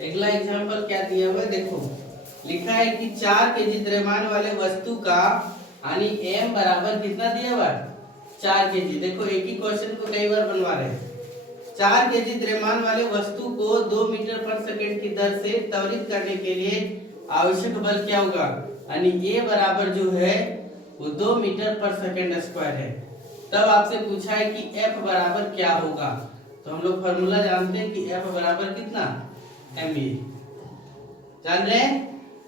अगला एग्जांपल क्या दिया हुआ है देखो, लिखा है कि 4 केजी द्रव्यमान वाले वस्तु का यानी m बराबर कितना दिया हुआ है 4 केजी। देखो एक ही क्वेश्चन को कई बार बनवा रहे हैं। 4 केजी द्रव्यमान वाले वस्तु को 2 मीटर पर सेकंड की दर से त्वरित करने के लिए आवश्यक बल क्या होगा, यानी a बराबर जो है वो 2 मीटर पर सेकंड स्क्वायर है। तब आपसे पूछा है कि f बराबर क्या होगा, तो हम लोग फॉर्मूला जानते हैं कि f बराबर कितना ma जान रहे हैं।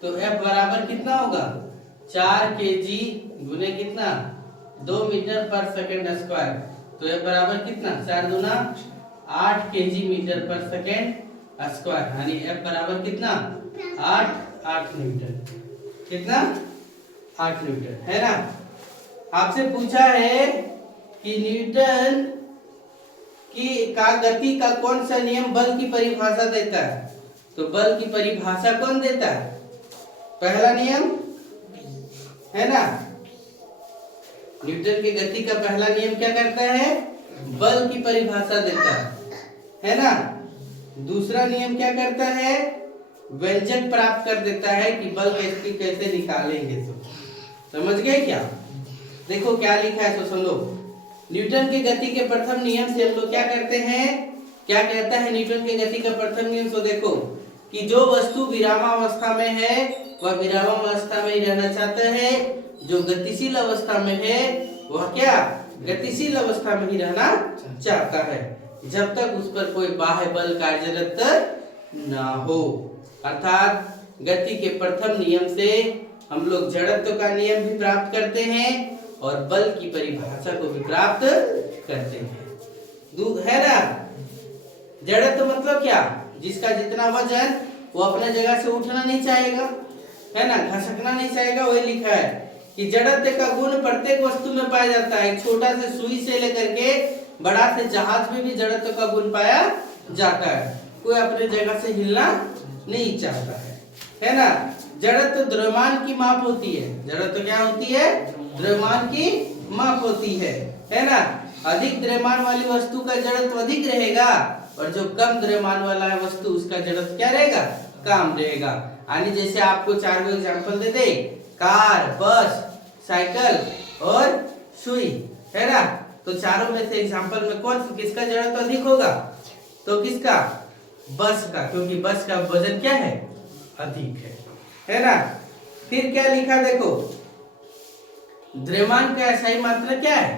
तो F बराबर कितना होगा 4 केजी गुने कितना 2 मीटर पर सेकंड स्क्वायर। तो F बराबर कितना 4 दूना 8 केजी मीटर पर सेकंड स्क्वायर, यानी F बराबर कितना 8 न्यूटन। कितना 8 न्यूटन है ना। आपसे पूछा है कि न्यूटन की गति का कौन सा नियम बल की परिभाषा देता है। तो बल की परिभाषा कौन देता है, पहला नियम है ना। न्यूटन की गति का पहला नियम क्या करता है, बल की परिभाषा देता है ना। दूसरा नियम क्या करता है, व्यंजक प्राप्त कर देता है कि बल कैसे निकालेंगे। तो समझ गए क्या। देखो क्या लिखा है, तो सुन लो। न्यूटन की गति के प्रथम नियम से हम लोग क्या करते हैं, क्या कहता है न्यूटन की गति का प्रथम नियम। तो देखो कि जो वस्तु विरामावस्था में है वह विरामावस्था में ही रहना चाहता है, जो गतिशील अवस्था में है वह क्या गतिशील अवस्था में ही रहना चाहता है, जब तक उस पर कोई बाह्य बल कार्यरत ना हो। अर्थात गति के प्रथम नियम से हम लोग जड़त्व का नियम भी प्राप्त करते हैं और बल की परिभाषा को भी प्राप्त करते हैं, है ना। जड़त्व मतलब क्या, जिसका जितना वजन वो अपने जगह से उठना नहीं चाहेगा, है ना, घसकना नहीं चाहेगा। वही लिखा है कि जड़त्व का गुण प्रत्येक वस्तु में पाया जाता है। छोटा से सुई से लेकर के बड़ा से जहाज में भी जड़त्व का गुण पाया जाता है। कोई अपने जगह से हिलना नहीं चाहता है ना। जड़त्व द्रव्यमान की माप होती है। जड़त्व क्या होती है, द्रव्यमान की माप होती है ना। अधिक द्रव्यमान वाली वस्तु का जड़त्व अधिक रहेगा और जो कम द्रव्यमान वाला है वस्तु उसका जड़त्व क्या रहेगा, कम रहेगा। यानी जैसे आपको 4 एग्जांपल दे दे, कार, बस, साइकिल और सुई, है ना। तो चारों में से एग्जांपल में कौन किसका जड़त्व अधिक होगा, तो किसका, बस का, क्योंकि बस का वजन क्या है, अधिक है ना। फिर क्या लिखा देखो, द्रव्यमान का SI मात्रा क्या है,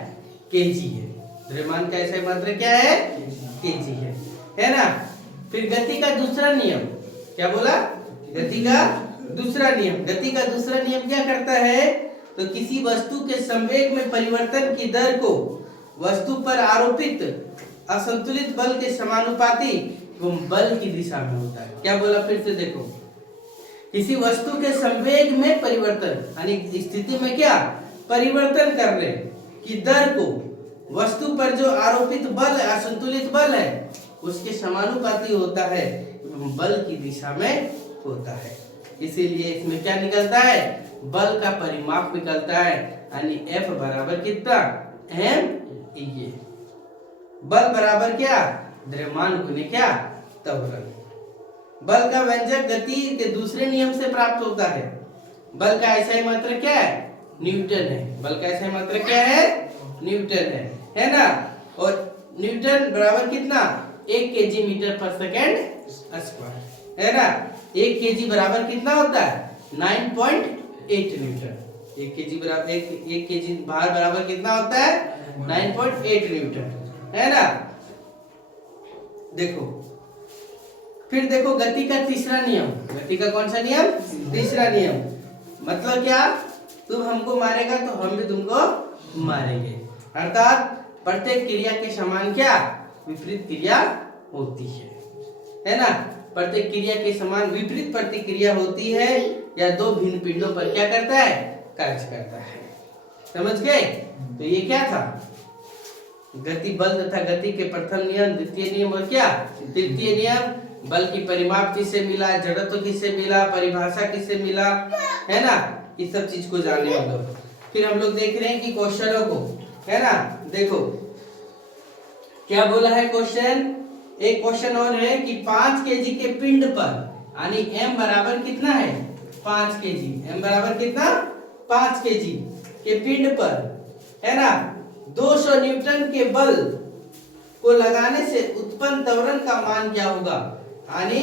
केजी है। द्रव्यमान का SI मात्रा क्या है, केजी है ना। फिर गति का दूसरा नियम क्या बोला, गति का दूसरा नियम। गति का दूसरा नियम क्या करता है, तो किसी वस्तु के संवेग में परिवर्तन की दर को वस्तु पर आरोपित असंतुलित बल के समानुपाती बल की दिशा में होता है। क्या बोला, फिर से देखो, किसी वस्तु के संवेग में परिवर्तन यानी स्थिति में क्या परिवर्तन करने की दर को वस्तु पर जो आरोपित बल असंतुलित बल है उसके समानुपाती होता है, बल की दिशा में होता है। इसीलिए इसमें क्या निकलता है, बल का परिमाप निकलता है, यानी F बराबर कितना ma। बल बराबर क्या, द्रव्यमान गुने क्या, त्वरण। बल का व्यंजक गति के दूसरे नियम से प्राप्त होता है। बल का SI मात्रा क्या है, न्यूटन है। बल का SI मात्रा क्या है, न्यूटन है ना। और न्यूटन बराबर कितना, 1 केजी मीटर पर सेकंड स्क्वायर, है ना। 1 केजी बराबर कितना होता है 9.8 न्यूटन। 1 केजी बराबर 1 केजी भार बराबर कितना होता है 9.8 न्यूटन, है ना। देखो फिर देखो गति का तीसरा नियम। गति का कौन सा नियम, तीसरा नियम। मतलब क्या, तुम हमको मारेगा तो हम भी तुमको मारेंगे। अर्थात प्रत्येक क्रिया के समान क्या विपरीत क्रिया होती है ना। प्रत्येक क्रिया के समान विपरीत प्रतिक्रिया होती है या दो भिन्न पिंडों पर क्या करता है, कार्य करता है। समझ गए। तो ये क्या था, गति बल तथा गति के प्रथम नियम, द्वितीय नियम और क्या तृतीय नियम। बल की परिमाप किससे मिला, जड़त्व किससे मिला, परिभाषा किससे मिला, है ना। इस सब चीज को जाने हम लोग। फिर हम लोग देख रहे हैं कि क्वेश्चनों को, है ना। देखो क्या बोला है क्वेश्चन, एक क्वेश्चन और है कि 5 केजी के पिंड पर यानी m बराबर कितना है 5 केजी, m बराबर कितना 5 केजी के पिंड पर है ना 200 न्यूटन के बल को लगाने से उत्पन्न त्वरण का मान क्या होगा। यानी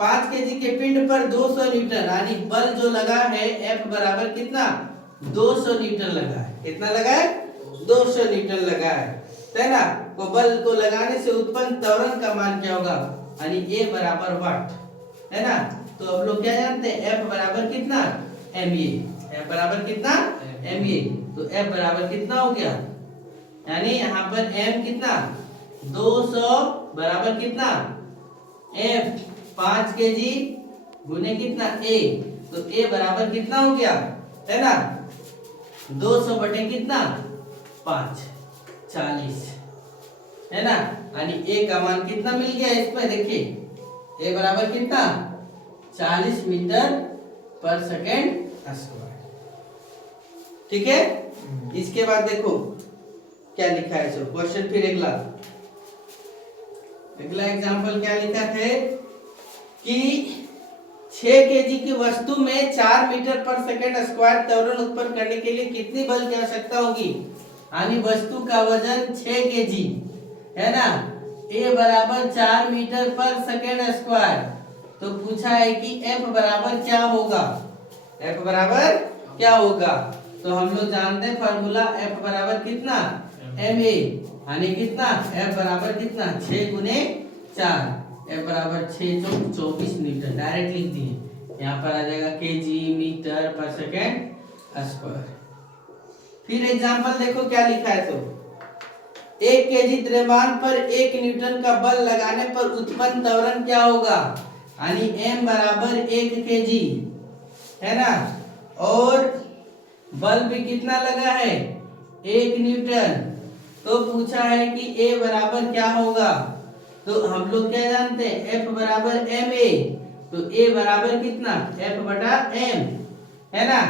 5 केजी के पिंड पर 200 न्यूटन यानी बल जो लगा है F बराबर कितना 200 न्यूटन लगा है। कितना लगा है 200 न्यूटन लगा है ना। को बल को लगाने से उत्पन्न त्वरण का मान क्या होगा यानी A बराबर वाट है ना। तो अब लोग क्या जानते हैं F बराबर कितना MA, F बराबर कितना MA। तो F बराबर कितना हो गया यानी यहाँ पर M कितना 200 बराबर कितना F 5 केजी गुने कितना A। तो A बराबर कितना हो गया है ना 200 बटे कितना 5 40 है ना। यानी A का मान कितना मिल गया इसमें देखिए A बराबर कितना 40 मीटर पर सेकेंड स्क्वायर। ठीक है। इसके बाद देखो क्या लिखा है सो क्वेश्चन फिर अगला एग्जांपल क्या लिखा है कि 6 केजी की वस्तु में 4 मीटर पर सेकेंड स्क्वायर त्वरण उत्पन्न करने के लिए कितनी बल की आवश्यकता होगी। यानी वस्तु का वजन 6 केजी है ना। A बराबर 4 मीटर पर सेकेंड स्क्वायर। तो पूछा है कि F बराबर क्या होगा, F बराबर क्या होगा। तो हम लोग जानते हैं फॉर्मूला F बराबर कितना MA यानी कितना F बराबर कितना 6 गुने 4 F बराबर 6 चौक 24 न्यूटन डायरेक्ट लिख दिए। यहाँ पर आ जाएगा केजी मीटर पर सेकेंड स्क्वायर। फिर एग्जांपल देखो क्या लिखा है। तो 1 केजी द्रव्यमान पर 1 न्यूटन का बल लगाने पर उत्पन्न त्वरण क्या होगा। यानी M बराबर 1 केजी है ना और बल भी कितना लगा है 1 न्यूटन। तो पूछा है कि A बराबर क्या होगा। तो हम लोग क्या जानते हैं F बराबर MA। तो A बराबर कितना F बटा M है ना।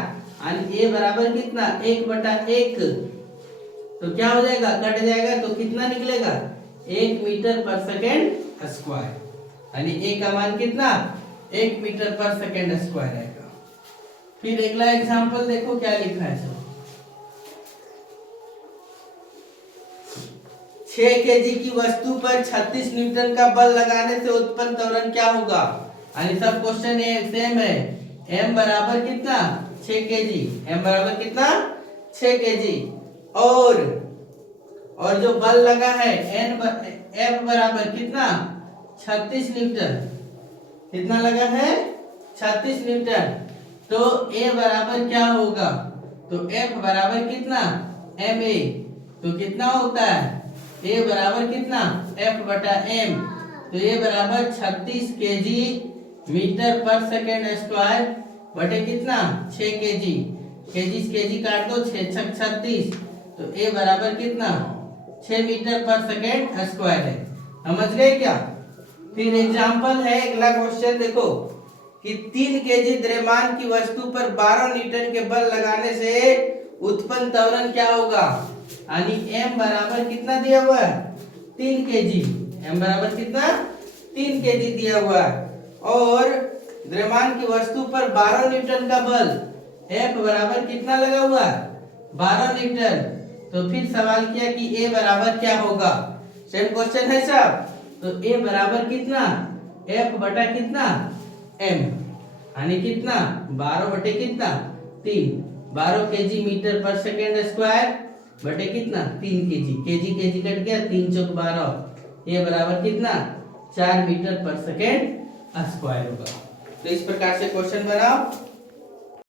यानी A बराबर कितना 1 बटा 1। तो क्या हो जाएगा कट जाएगा तो कितना निकलेगा 1 मीटर पर सेकेंड स्क्वायर। यानी A का मान कितना 1 मीटर पर सेकेंड स्क्वायर आएगा। फिर अगला एग्जांपल देखो क्या लिखा है। 6 केजी की वस्तु पर 36 न्यूटन का बल लगाने से उत्पन्न त्वरण क्या होगा। यानी सब क्वेश्चन सेम है। M बराबर कितना 6 केजी, M बराबर कितना 6 केजी और जो बल लगा है F बराबर कितना 36 न्यूटन। कितना लगा है 36 न्यूटन। तो A बराबर क्या होगा। तो F बराबर कितना MA। तो कितना होता है A बराबर कितना F बटा M। तो A बराबर 36 केजी मीटर पर सेकेंड स्क्वायर बटे कितना 6 केजी। केजी काट दो 6 छक 36। तो A बराबर कितना 6 मीटर पर सेकेंड स्क्वायर है। समझ गए क्या। फिर एग्जांपल है अगला क्वेश्चन देखो कि 3 केजी द्रव्यमान की वस्तु पर 12 न्यूटन के बल लगाने से उत्पन्न त्वरण क्या होगा। यानी M बराबर कितना दिया हुआ है 3 केजी। M बराबर कितना 3 केजी दिया हुआ है और द्रव्यमान की वस्तु पर 12 न्यूटन का बल F बराबर कितना लगा हुआ है 12 न्यूटन। तो फिर सवाल किया कि A बराबर क्या होगा। सेम क्वेश्चन है सब। तो A बराबर कितना F बटा कितना M यानी कितना 12 बटे कितना 3 12 केजी मीटर पर सेकेंड स्क्वायर बटे कितना 3 केजी कट गया 3 चौक 12। ये बराबर कितना 4 मीटर पर सेकेंड स्क्वायर होगा। तो इस प्रकार से क्वेश्चन बनाओ।